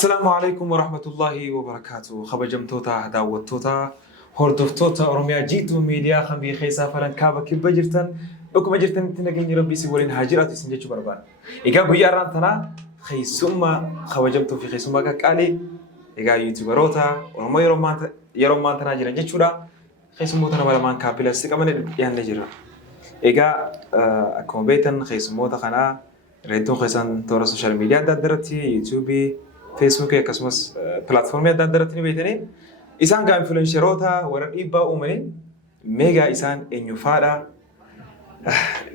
السلام عليكم ورحمة الله وبركاته. خبجمتوتا داوتوتا هردفتوتا أرميا جيتو ميديا خم بخيسا فلان كابا كيف جرتن أكو جرتن تنقلني ربي سوالين هاجرات يسنجتشو بربان إيجا بياران تنا خيسوما خبجمتو في خيسوما كالي إيجا يوتيوبروتا ورما يرومان تنا جران جتشورا خيسومو تنا برمان كابيلا سيكامن يان نجرا إيجا أكو بيتن خيسومو تخنا ريتون خيسان تورا سوشيال ميديا دادرتي يوتيوبي فيسبوك كاسمس بلاتفورمي دادرتني بيتني إسان كان إنفلونسيروتا ورا إيبا أمني ميجا إسان إنيوفادا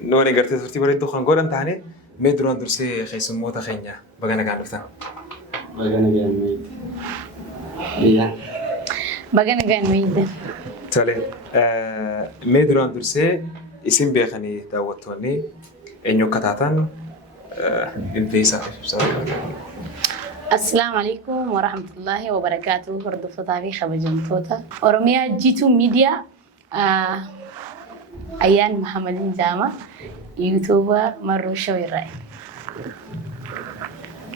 نوني قرتي صرتي بريدو خنقول تاني مدرون درسي خيسمو تخينيا بغانا كان نفتح بغانا كان ميت إيه بغانا كان ميت تالي مدرون درسي اسم بيخني داوتوني إنيو كتاتان الفيسا السلام عليكم ورحمة الله وبركاته. هردفتوتا في خبجمتوتا أورميا جيتو ميديا أيان محمد جامع يوتيوبر مروشة ويراي.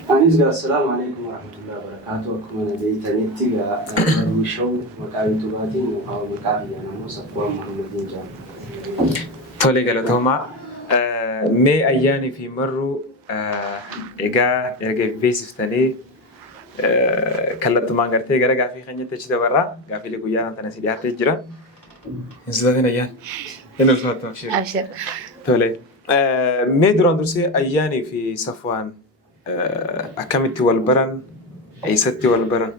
السلام عليكم ورحمة الله وبركاته. كمان ديتني تيجا مروشة مكان يوتيوباتي أو مكان يعني مصطفى محمد جامع. تولي قالتهما مي أياني في مرو إيجا إرجع فيسف تاني كلت ما قرتي إيجا قافي خنية تجد برا قافي لقيا أنت نسيت هات تجرا إنسدادين أيان إنه الفات أبشر تولي مي درون درسي أياني في صفوان أكملتي والبرن عيستي والبرن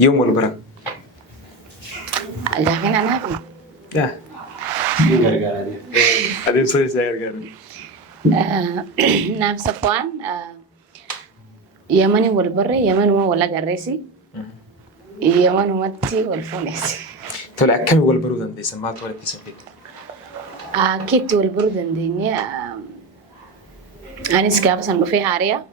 يوم والبرن لكن أنا أبي يا أدين صوي سير قال نعم صفوان يمني والبرة يمن ولا جريسي يمن ومتي والفونسي تولي أكمل والبرودن دي سمات ولا تسميت كيت والبرودن دي أنا سكاب سنبفي هاريا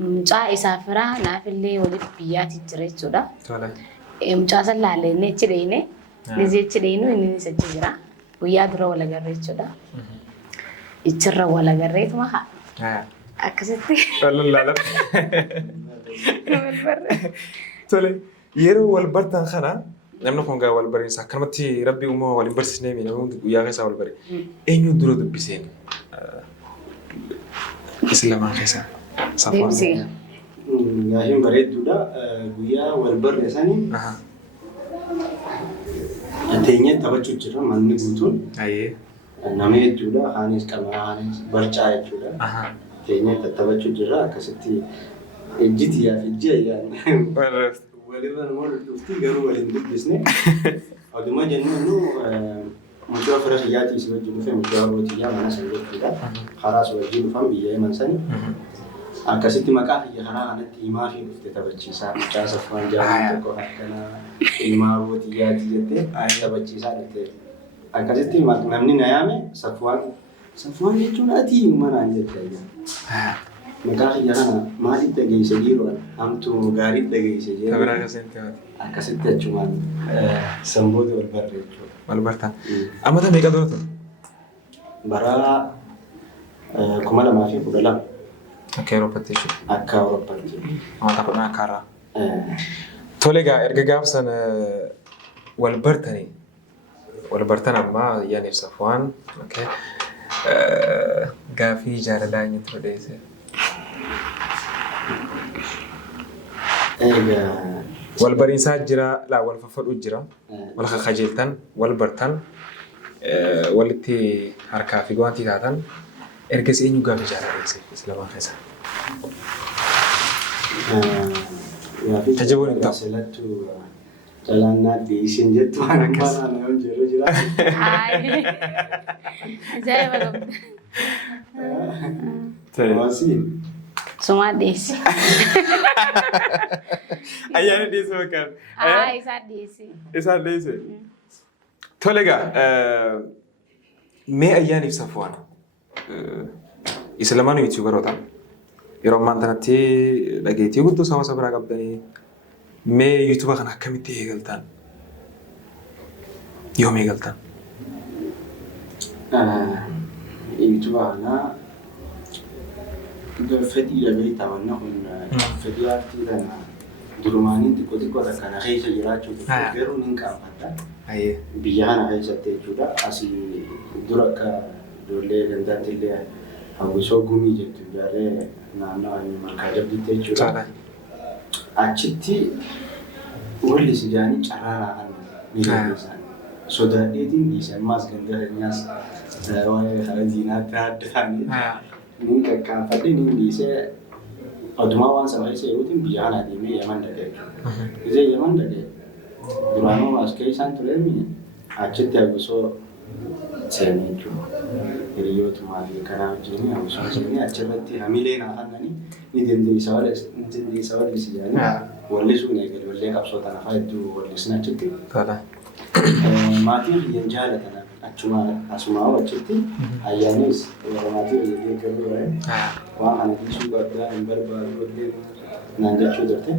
جاء إسافرا نافلي ولي بياتي تريت سودا تولي مجا سلالة نتشرينه نزيد تشرينه إني سجيرا ويادرا ولا جريت سودا يتشرا ولا جريت ما أكستي لا لا تولي يرو والبرتان خنا نحن كونغا والبري سكرمتي ربي أمه والبرس نيمي نقول ويا غيسا والبري أينو درو دبيسين إسلام خيسا صفوان ياهم بريد دودا ويا والبر ساني أتيني تبى تجرا من نقولون أيه نامي دودا خانيس كمان خانيس برجع دودا تيني تبى تجرا كستي الجدي يا في الجاي يعني ولما نمر تفتي قالوا ولين بسنة أو ما جنوا مشروع فراشياتي يسوي جنوا في مشروع روتيا ما ناس يقول كذا خلاص وجيبوا فهم بيجي من سنة أكاسيتي مكاه يخنا أنا تيما في نفط تبتشيسا جالس فان جالس تكو هكذا تيما روتياتي جت تبتشيسا نت أكاسيتي ما نمني نيامه سفوان يجون أتي ما نانجر كذا مكاه يخنا ما تي تجي سجيرو أم تو غاري تجي سجيرو تبرع كسنتي أكاسيتي أجمعان سمبود والبرتان أما ده ميكا دوتو برا كمالا ما في بدلا أوكي روبتيشو أكا روبتي ما تقولنا كارا توليجا إرجع جابسن والبرتان أما يعني صفوان أوكي قافي جارداني توديسه والبرين ساجرا لا والففر أجرا والخجلتن والبرتان والتي حركة في قوانتي تاتن إركز إني قافي جارداني إسلام خيسا تجيبون انت جلالنا دي سنجت وانا كمان انا يوم جرو جرا هاي زي ما قلت تواسي سما ديسي أيام ديسي مكان هاي صار ديسي إسا ديسي توليجا مي أيام صفوان إسلامانو يوتيوبر وطن يرومان تنتي لقيتي قلتو سما سبرا قبضني مي يوتيوبر خنا كميتي قلتان يومي قلتان يوتيوبر أنا فدي لبيت عملنا fedhii aartii kana durumaaniin xiqqoo kana keessa jiraachuu garuu ni qaanfadha. Biyya kana keessatti jechuudha. Asii dura akka ijoollee gandaatti illee hawwisoo gumii jettu ijaaree naannoo malkaa jabbitti jechuudha. Achitti walli si jaanii carraa kan miidhagina sodaadheetiin dhiise ammaas ganda keenyaas waa'ee hara diinaatti adda ta'anii ni qaqqaanfadhe ni dhiisee adumaa waan saba isa yerootiin biyya kana deemee Yaman dhaqee jechuudha. Isee Yaman dhaqee duraanuu as keessaan tureemi achitti hawwisoo seenee jechuudha. Hiriyootumaa fi kanaa wajjin hawwisoo seenee achirratti hamilee naafannanii ni dandeessa wallis jaanii wallisuun eegale wallee qabsoo tana fa'aa hedduu wallisna achitti. Maatiin biyyan jaalatan asumaa achitti ayyaanis maatii biyya garuu waan kana dhiisuu qabdaa hin barbaadu wallee naan jechuu turte.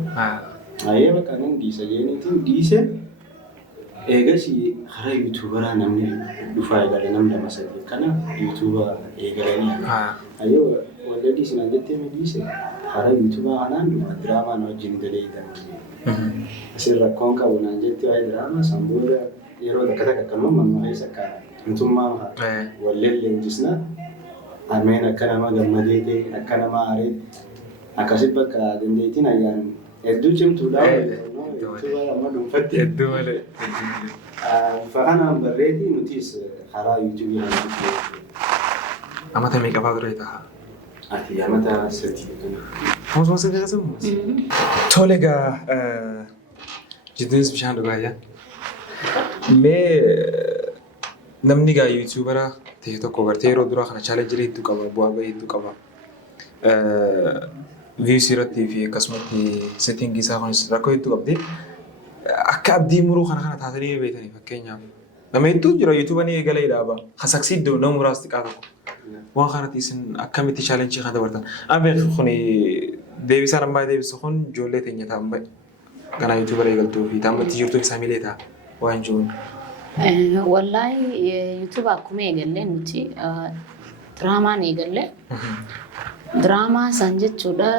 Ayyee bakka nan dhiisa jeeniitiin dhiise eegas hara yuutuubaraa namni dhufaa eegale nam lama sadii kana yuutuuba eegalanii. Ayyee wallee dhiisinaan jettee mi dhiise hara yuutuubaa kanaan dhufa diraamaa na wajjin daleeyitan. Isin rakkoon qabu naan jettee waa'ee diraamaa sanbooda yeroo takka akkanuma manuma keessa akka mootummaa wallee leenjisna ameen akka nama gammadee ta'e akka nama aaree akkasitti bakka dandeettiin ayyaan hedduu cimtuudha. Yuutuuba amma dhuunfatti hedduu malee. Bifa kanaan barreetii nutis karaa yuutuubii kanatti. Amata meeqa fa'aa ture ta'a? Ati amata 3. Hoosuma sadii akkasumas. Tole egaa jidduunis bishaan dhugaa jira. Mee namni egaa yuutuubara ta'e tokko bartee yeroo duraa kana chaalenjirii hedduu qaba, bu'aa bahii hedduu qaba. Viiyusii irrattii fi akkasumatti seetingii isaa kunis rakkoo hedduu qabdi. Akka abdii muruu kana taatanii beekanii fakkeenyaaf. Nama hedduu jira yuutuubanii eegalee dhaaba. Hasaksii iddoo nama muraasti qabu. Waan kanatti isin akkamitti chaalenjii kana dabartan? Amma kuni deebisaan ammaa deebisu kun ijoollee teenya ta'an bahe. Ganaa yuutuubara eegaltuu fi taa'amatti jirtuu isaa miilee ta'a waan jiruun. Wallaahi yuutuuba akkuma eegallee nuti diraamaan eegallee. Diraamaa san jechuudha.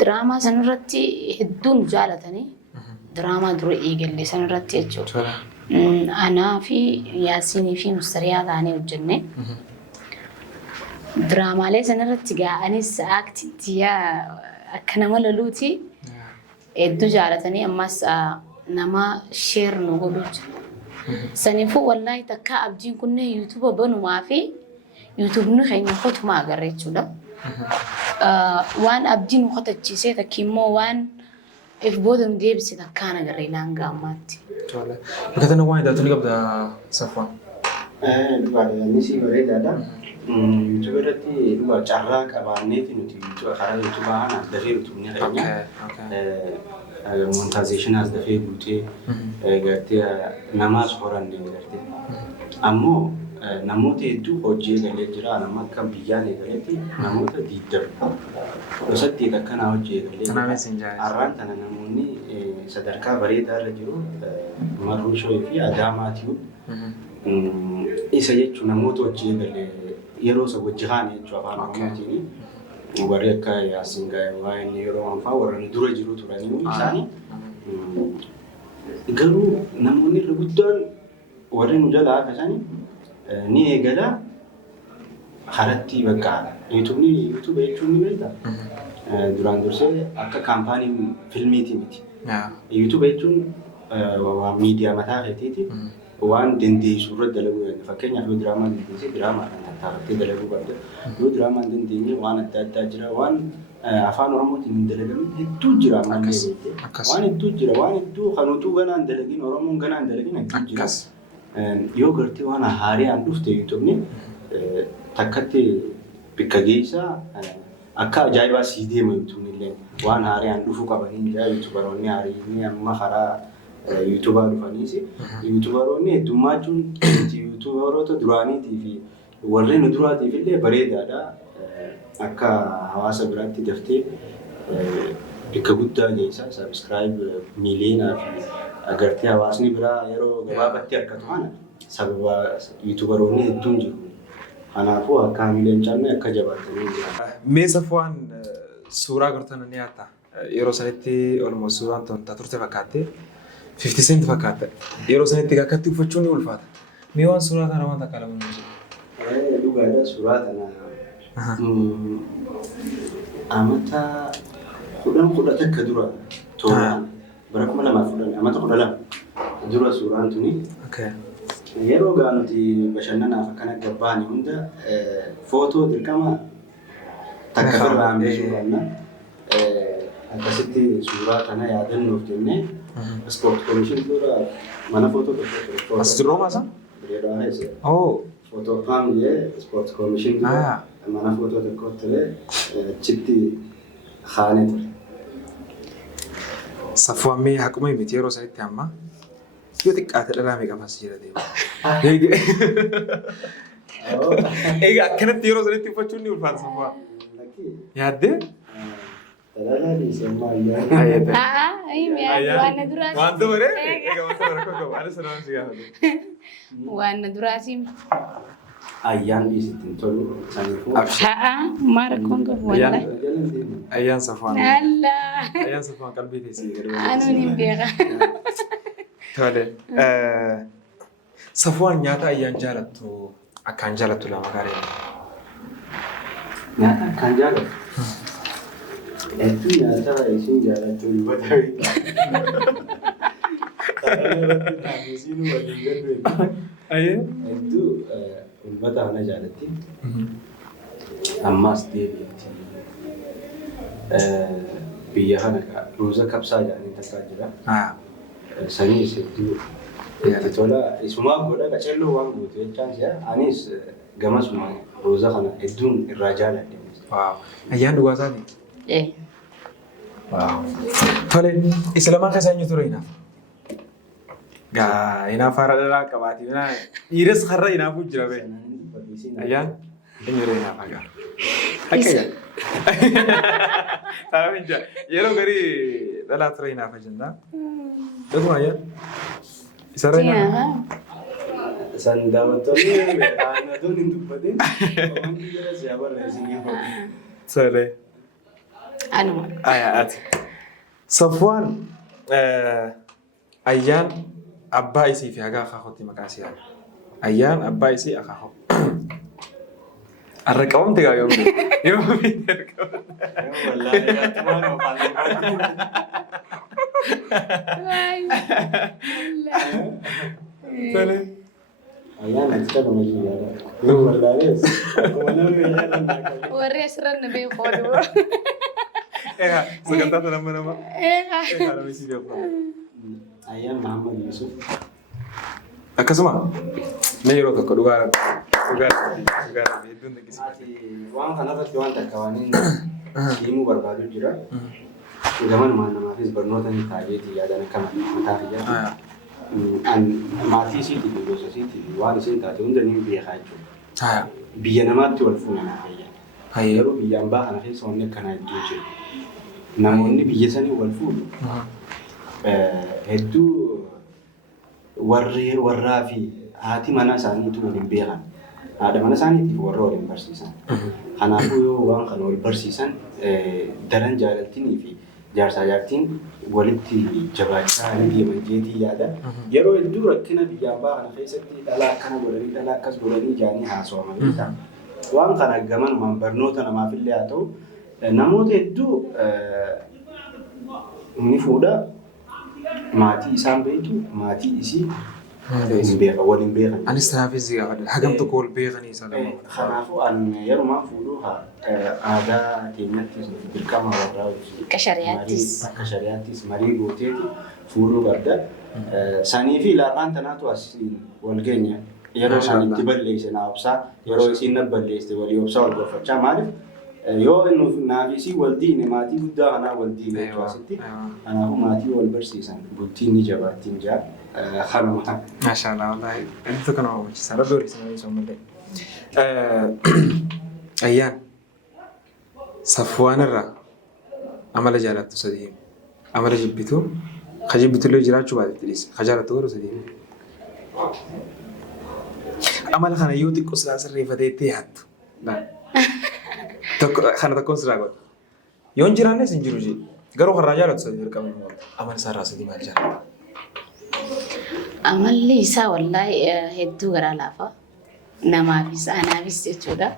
Diraamaa san irratti hedduun jaalatanii diraamaa dura eegallee san irratti jechuudha. Anaa fi Yaasiinii fi Mustariyaa ta'anii hojjenne. Diraamaalee san irratti ga'anis aaktiitti akka nama loluuti hedduu jaalatanii ammas nama sheer nu godhuu jira. Saniifuu wallaahi takka abdiin kunne yuutuuba banumaa fi yuutuubni keenya qotumaa agarra jechuudha. Waan abdiin nu qotachiisee takki immoo waan if booda nu deebise takkaan agarra ilaanga ammaatti. Bakka tana waan idaatu ni qabda Safwaan. Dhugaadha si bareedaadha. Yuutuuba irratti dhugaa carraa qabaanneeti nuti karaa yuutuubaa kanaaf dafee yuutuubni keenya montaazeeshinaas dafee guutee gartee namaas horanne gartee. Ammoo namoota hedduu hojii eegalee jira. Nama akka biyyaan eegaletti namoota 20 gosatti akkanaa hojii eegalee. Har'aan tana namoonni sadarkaa bareedaa irra jiru Marruushoo fi Adaamaatiyu. Isa jechuun namoota hojii eegalee yeroo isa wajji haan jechuu afaan Oromootiin warri akka Yaasiin Gaayee waa'ee yeroo anfaa warra dura jiru turanii isaanii garuu namoonni irra guddaan warri nu jalaa akkasanii ni eegala haratti bakka yuutuuba jechuun ni beekta. Duraan dursee akka kaampaanii filmiiti miti. Yuutuuba jechuun miidiyaa mataa keetiiti. Waan dandeessu irra dalaguu dandeenya. Fakkeenyaaf yoo diraamaa dandeesse diraamaa kana taa'attee dalaguu qabda. Yoo diraamaa hin dandeenye waan adda addaa jira. Waan afaan Oromootiin hin dalagamin hedduu jira. Waan hedduu jira. Waan hedduu kan utuu ganaan dalagin Oromoon ganaan dalagin hedduu jira. Yoo gartee waan haariyaan dhufte yuutuubni takkatti bikka geessaa akka ajaa'ibaa sii deema yuutuubni illee waan haariyaan dhufuu qabanii jira. Yuutuubaroonni haarii amma karaa yuutuubaa dhufaniis yuutuubaroonni heddummachuun yuutuubaroota duraaniitii fi warreen duraatiif illee bareedaadha. Akka hawaasa biraatti daftee bakka guddaa geessaa sabiskiraayib miiliyoonaa fi agartee hawaasni biraa yeroo gabaabaatti argatu kana sababa yuutuubaroonni hedduun jiru. أنا أقوى كاملين جامع كجباتني. مي صفوان سورة قرطنا نياتا يروسانيتي أولمو سورة أنتم تطرت فكاتي 50 سنت فكاتي يروسانيتي كاتي فتشوني والفات ميوان سورة أنا ما تكلم لو بعد سورة أنا أمتى خدام تكدورا تورا بركم لما خدام أمتى خدام دورا سورة أنتوني. أوكي. yeroo gaanoti bashannanaaf akkana gabbaani hunda footoo dirqama takka irraa hambisuu qabna. Akkasitti suuraa kana yaadannoof jennee ispoort koomishinii dura mana footoo tokko as jiruu maasa? Bireedhaa heesse. Oh. Footoo faamillee ispoort koomishinii dura mana footoo tokko ture achitti haane ture. Safwaan mee haquma miti yeroo sanitti amma yoo xiqqaate dhalaa meeqa faas jira deema. Egaa akkanatti yeroo sanitti uffachuun ni ulfaata Safwaan. Yaaddee? Dhalaa dhiisemmaa ayyaa. Waan duraati. Waan dubaree? Egaa waan dubaree koo qabu. Ani sanaan si gaafate. Waan duraati. Ayyaan dhiisittiin tolu saniifuu. Maara koon qabu wallahi. Ayyaan Safwaan. Allah. Ayyaan Safwaan qalbii teessee gadi. Anuun hin beeka. Tole. Safwaan nyaata ayyaan jaalattu akkaan jaalattu lama gaariidha. Nyaata akkaan jaalattu. Hedduu nyaata isin jaalattu dubata hedduu ulbata ana jaalatti. Ammaas deebi'etti. Biyya kana ruuza kabsaa jedhanii takkaa jira. Sanii hedduu itti tola isumaa godha qaceelloo waan gootu jechaan jira. Anis gamasuma ruuza kana hedduun irraa jaaladhe. Ayyaan dhugaasaati? Tole, isa lamaan keessaa eenyu ture hinaaf? Hinaaf haara dhalaa qabaati. Dhiiras har'a hinaafuu jira bee. Ayyaan eenyu ture hinaaf agar. Akka ayyaan. Taa'aa minja. Yeroo garii dhalaa ture hinaaf ajannaa. Dhuguma ayyaan? Isa irra hinaaf? San daawwattoonni aanatoonni hin dubbatin. Wanti jira siyaa barreessin yoo Tole. Anuma. Ati. Safwaan ayyaan abbaa isii fi hagaa akaakootti maqaa isii yaada. Ayyaan abbaa isii akaakoo. Arra qabamte gaa yoo yoo miidhe qabamte. wallaahi atumaan ofaan Tole. ayyaan ati qabama jiruudha. Yoo wallaahi akkuma namni yaadannaa qabu. Warri asirran na beekoodhu. Sagantaa sana nama. Nama isii beeku. Ayyaan Muhammad Yusuf. Akkasuma mee yeroo tokko dhugaa hedduun dhaggisiisa. Waan kanarratti waan takka waan himuu barbaadu jira. Gamanumaan namaafis barnoota ni taayeeti yaadan akka mataa fiyyaa. Maatii isiitii fi gosa isiitii waan isin taate hunda ni beekaa jechuudha. Biyya namaatti wal fuunanaa fayyaa. Yeroo biyyaan baa kana keessa wanni akkanaa hedduu jiru. Namoonni biyya sanii wal fuudhu hedduu warraa fi haati mana isaaniitu waliin beekan. Haadha mana isaaniitiif warra waliin barsiisan. Kanaafuu yoo waan kana wal barsiisan daran jaalaltinii fi jaarsaa jaartiin walitti jabaachaa ni deeman jeetii yaada. Yeroo hedduu rakkina biyyaan baa kana keessatti dhalaa akkana godhanii dhalaa akkas godhanii jaanii haasawamanii ta'a. Waan kana gamanumaan barnoota namaafillee haa ta'u namoota hedduu ni fuudha maatii isaan beektu maatii isii waliin beekan. Anis tanaafis hagam tokko wal beekanii isa lama. Kanaafuu an yerumaa fuudhuu aadaa keenyattis dirqama warraa Akka shari'aattis. Akka shari'aattis marii gooteeti fuudhuu qabda. Sanii fi laafaan tanaatu as wal geenya. Yeroo isaan itti balleesse na obsaa yeroo isiin na balleesse walii obsaa wal gorfachaa maaliif yoo naafisii wal diine maatii guddaa kanaa wal diine asitti kanaafuu maatii wal barsiisan bultiin ni jabaattiin jaa kanuma. Maashaallah wallahi intu kana hojjechiisa rabbi horiisan sun malee. Ayyaan Safwaan irraa amala jaalattu sadii amala jibbitu ka jibbitullee jiraachuu baate dhiise ka jaalattu garuu sadii. Amala kana yoo xiqqoo silaa sirreeffatee itti yaattu. Kana tokkoon silaa godha. Yoo hin jiraannes hin jiru jee. Garuu har'aa jaalatu sadii dirqama nama amala isaa irraa sadii maal jaalata? Amalli isaa wallaahi hedduu garaa laafa. Namaafis anaafis jechuudha.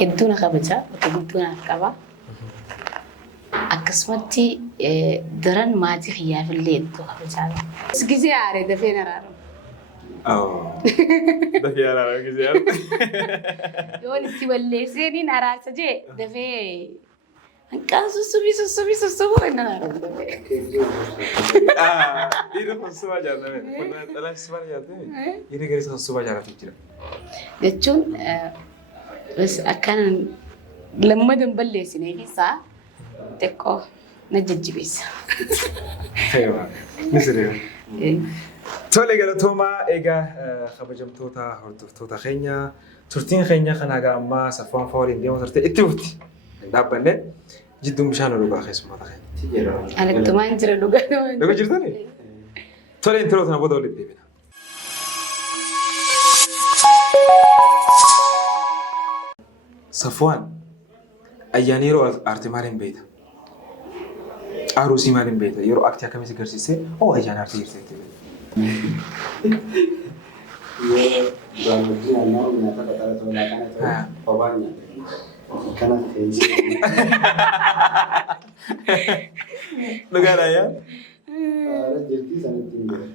Hedduu na kabaja, hedduu naaf qaba. Akkasumatti daran maatii xiyyaafillee hedduu kabajaa. Gisee aaree dafee naraaramu. Dafee araaramu gisee aaree. Yoon itti balleessee ni araarsa jee dafee hanqaan sussubii inni naraaramu dafee. Dhiirri sussuba jaallatame. Dhalaan sussuba jaallatame. Dhiirri gadi sussuba jaallatu jira. Jechuun akkanaan lammadan balleessinee keessaa xiqqoo na jajjabeessa. Tole galatoomaa egaa kabajamtoota hordoftoota keenya turtiin keenya kan haga ammaa Safwaan Faa waliin deemu turte itti fufti. Hin dhaabbanne jidduun bishaan dhugaa keessummoota keenya. Alaktumaan jira dhugaa. Dhugaa jirtani? Tole intaloo sana booda walitti deebina. Safwaan ayyaana yeroo aartii maaliin beekta? Aruusii maaliin beekta? Yeroo aktii akkamitti agarsiisee ayyaana aartii jirteetti beekta? Duraan wajjin naannoo nyaata qaxara ta'uu laaqana ta'uu kophaan nyaata. Kana fe'isee. Dhugaadhaa yaa? Jirtii sanatti hin beeku.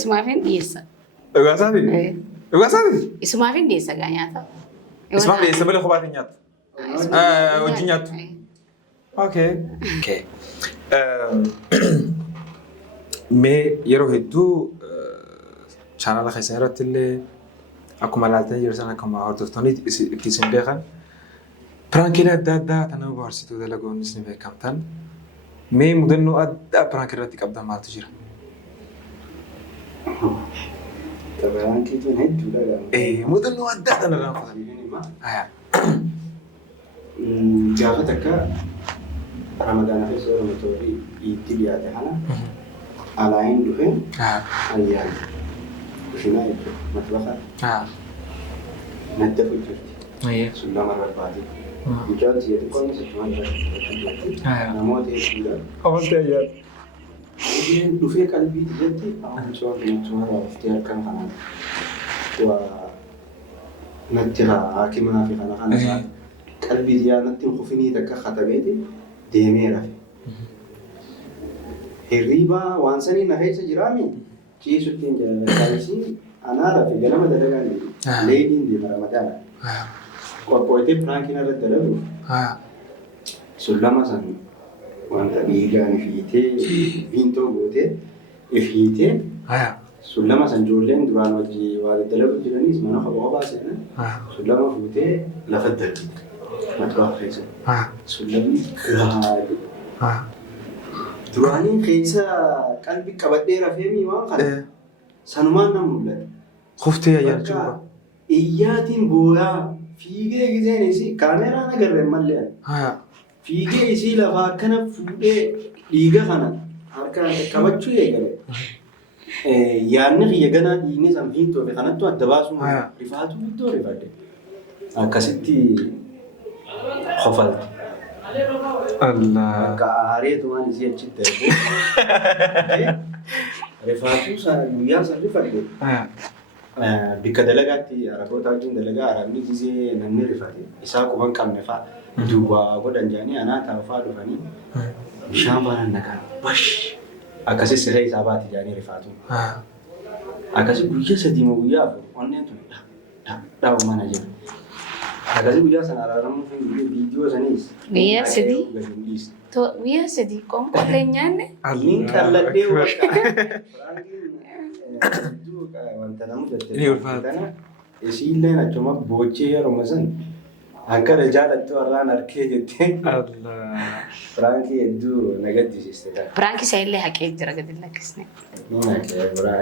Isumaaf hin dhiyeessa. Dhugaa isaati? Dhugaa isaati? Isumaaf hin dhiyeessa gaa nyaata. Isumaaf dhiyeessa malee kophaatti nyaattu? Wajjin nyaattu? Okay. Mee yeroo hedduu chaanala keessan irratti illee akkuma ilaaltanii jirtan akkuma hordoftoonni itti isin beekan piraankiilee adda addaa kan nama bohaarsituu dalagoonnis ni beekamtan. Mee mudannoo addaa piraankii irratti qabdan maaltu jira? Piraankiituun hedduudha gaafa. Mudannoo addaa kana irraa gaafa takka ramadaana keessa Oromootii itti dhiyaate kana alaayin dhufe ayyaana kushinaa jechuudha matbaqa nadda hojjetti sullama barbaade mucaan siya xiqqoonni sichumaan irratti namoota hedduudha. Amantii ayyaana. Dhufee qalbii irratti mucaan kunachuma raaftee harkaan kanaan natti haakimaa fi kana qalbii diyaanatti kufinii takka katabeeti deemee rafe. Hirriibaa waan sanii na keessa jiraami ciisutti hin jaallataanisii anaa rafe ganama dalagaan leediin deema ramadaana. Qophooytee piraankiin irratti dalagu sullama san wanta dhiigaan fiitee viintoo gootee fiitee sullama san ijoolleen duraan wajjii waa dalagu jiranis mana kophaa seenan sullama fuutee lafa darbite matbaa keessa. Sullamni gaadhu. Duraaniin keessa qalbii qabadhee rafeemii waan kana sanumaan nan mul'ata. Kuftee ayyaana jiruudha. Iyyaatiin boodaa fiigee giseen isii kaameraan agarreen mallee fiigee isii lafaa akkana fuudhee dhiiga kana harkaan qabachuu eegale. Yaadni kiyya ganaa dhiigni san fiintoo fi kanattu adda baasuu rifaatu guddoo rifadde. Akkasitti Hofalti. Allah. Kaareetu waan isii achitti darbee rifaatuu guyyaa san rifadde. Bikka dalagaatti araboota wajjin dalagaa arabni gisee namni rifate isaa quban qabne fa'a duwwaa godhan jedhanii anaa taa'u fa'a dhufanii bishaan baanaan nagaan bash akkasii siree isaa baati jedhanii rifaatu. Akkasii guyyaa sadii moo guyyaa afur onneen tun dhaabuu mana jiru. Akkasii guyyaa sana araaramuuf viidiyoo saniis. Guyyaa sadii? Guyyaa sadii qoonqollee nyaanne? Niin qalladhee wanta namu jettee isiilleen achuma boochee yeroo san hankara jaalattu warraan harkee jettee firaankii hedduu nagaddisiiste. Firaankii isaa illee haqee jira gadi lakkisne.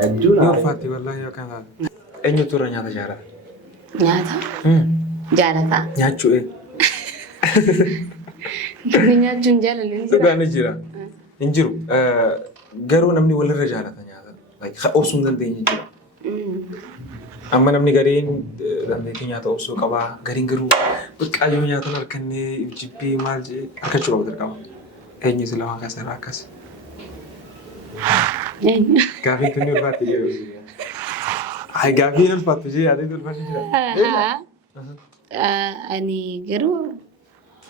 Hedduu Ni ulfaatti wallaahi yookaan taate. Eenyutu irra nyaata jaalata? Nyaata? Jaalataa? Nyaachuu ee? Namni nyaachuun jaalalli ni jira. Dhugaan ni jira. Hin jiru. Garuu namni walirra jaalata nyaata. obsuun dandeenye jira. Amma namni gariin dandeettii nyaata obsuu qabaa. Gariin garuu xiqqaayyoo nyaatan harkannee jibbii maal harkachuu qabu dirqama. Eenyu si lama keessaa akkas. Gaafiin tunni ulfaatti jiru. Gaafiin ulfaatti jee yaadee ulfaatti jira. Ani garuu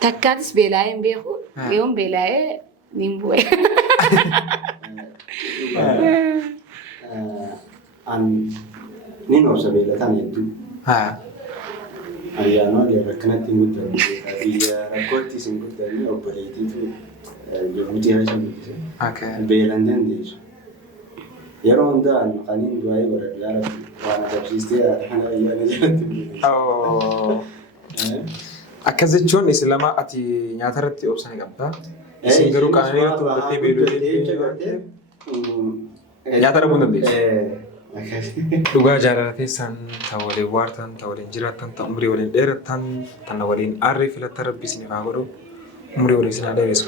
takkaatis beelaa'ee hin beeku. Yoon beelaa'ee niin bu'e. Nin obsa beelataan hedduu. Ayyaanoo rakkanatti hin guddanne. Biyya rakkootti hin guddanne obboleettiitu jirbitii haasha guddise. Beelan dandeessu. Yeroo hundaa qaniin du'aayee godhadhu yaa rabbi waan agarsiistee kana ayyaana jalatti. Akkas jechuun isin lama ati nyaata irratti obsa ni qabda. Isin garuu qananii irratti hubattee beeluu nyaata dhabuu dandeessu. Dhugaa jaalala keessan ta'u waliin waartan, ta'u waliin jiraattan, ta'u umurii waliin dheerattan, ta'u waliin aarree filatta rabbi isiniif haa godhu. Umurii waliin isin haa dheeressu.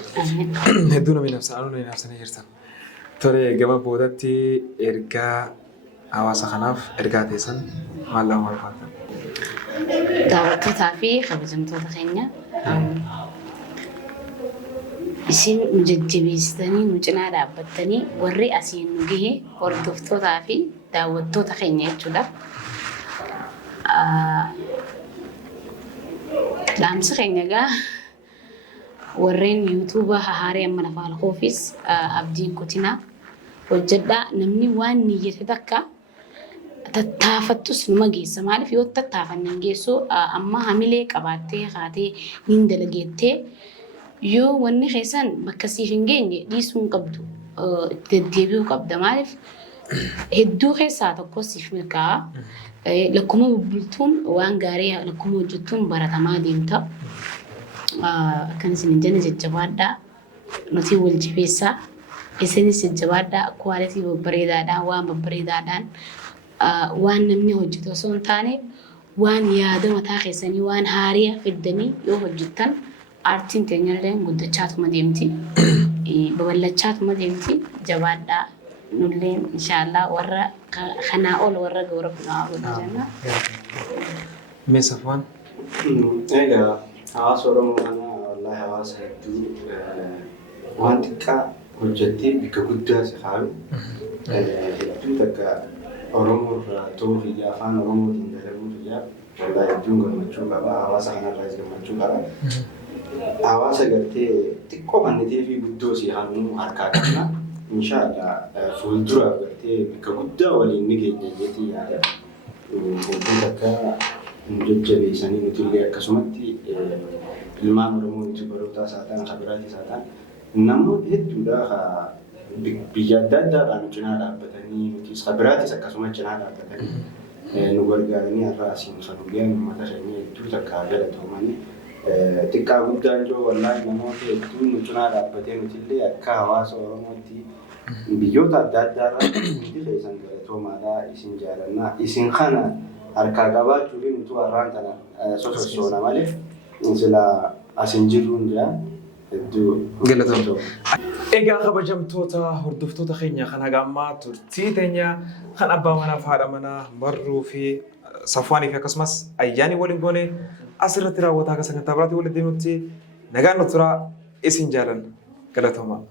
Hedduu namni nafsanii jirtan. Tole gama boodatti ergaa hawaasa kanaaf ergaa teessan maal lama barbaaddan? Daawwattootaa fi kabajamtoota keenya isin nu jajjabeessitanii nu cinaa dhaabbattanii warri asiin nu gahe hordoftootaa fi daawwattoota keenya jechuudha. Dhaamsa keenya egaa warreen yuutuuba hahaaree amma lafa alkoofis abdiin kutinaa hojjedhaa namni waan niyyate takka tattaafattus numa geessa. Maaliif yoo tattaafannan geessu amma hamilee qabaattee haatee niin dalageettee yoo wanni keessan bakka siif hin geenye dhiisuu hin qabdu itti deddeebi'uu qabda. Maaliif hedduu keessaa tokko siif milkaa'a. Lakkuma bubbultuun waan gaarii lakkuma hojjettuun baratamaa deemta. Akkan isin hin jenne jajjabaadhaa nuti wal jabeessaa. Isinis jajjabaadhaa kwaalitii babbareedaadhaan waan babbareedaadhaan waan namni hojjetu osoo hin taane waan yaada mataa keessanii waan haariya fiddanii yoo hojjettan aartiin teenyallee guddachaatuma deemti. Babal'achaatuma deemti. Jabaadhaa nulleen inshaallah warra kanaa ol warra gawra kunaa godha jenna. Meesafwaan? Egaa hawaasa Oromoo kana wallaahi hawaasa hedduu waan xiqqaa hojjettee bakka guddaa si haalu hedduu takka Oromoo irraa ta'uu fi afaan Oromootiin dalaguu fi wallaahi hedduun gammachuu qaba. Hawaasa kanarraas gammachuu qaba. Hawaasa gartee xiqqoo mannitee fi guddoo si haaluu harkaa qabna. Inshaallah fuuldura gartee bakka guddaa waliin ni geenya jeetii yaada. Hedduu takka jajjabeessanii nuti illee akkasumatti ilmaan Oromoo yuutuubaroota isaa ta'an kabiraati isaa ta'an namoota hedduudha biyya adda addaadhaan cinaa dhaabbatanii nutis kabiraatis akkasuma cinaa dhaabbatanii nu gargaaranii har'a asiin faluudhaan uummata keenya hedduu takka galatoomanii xiqqaa guddaan jiru wallaahi namoota hedduu nu cinaa dhaabbatee nuti illee akka hawaasa Oromootti biyyoota adda addaarraa hundi keessan galatoomaadhaa isin jaalannaa isin kana harkaa qabaachuu fi nuti warraan kana sosossoona malee sila asin jirruun jira hedduu galatoomtu. Egaa kabajamtoota hordoftoota keenya kan haga ammaa turtii teenya kan abbaa manaa fi haadha manaa marruu fi safwaanii fi akkasumas ayyaanii waliin goone asirratti raawwataa akka sagantaa biraatti walitti deemutti nagaan nu turaa isin jaalanna galatooma.